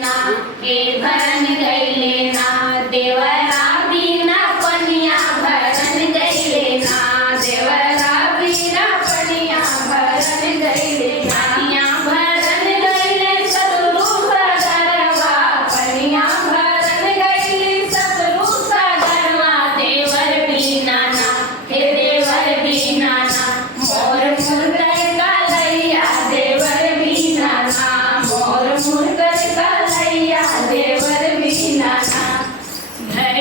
ना हे भरन गईले ना देवरा बिना पनिया भरन गईले ना देवरा बिना पनिया भरन गईले ना पनिया भरन गईले सतलु सागरवा पनिया भरन गईले सतलु सागरवा देवर बिना ना हे देवर बिना ना मोर मुरकर कालैया देवर बिना ना मोर मुरकर कालैया देवर बिना ना घर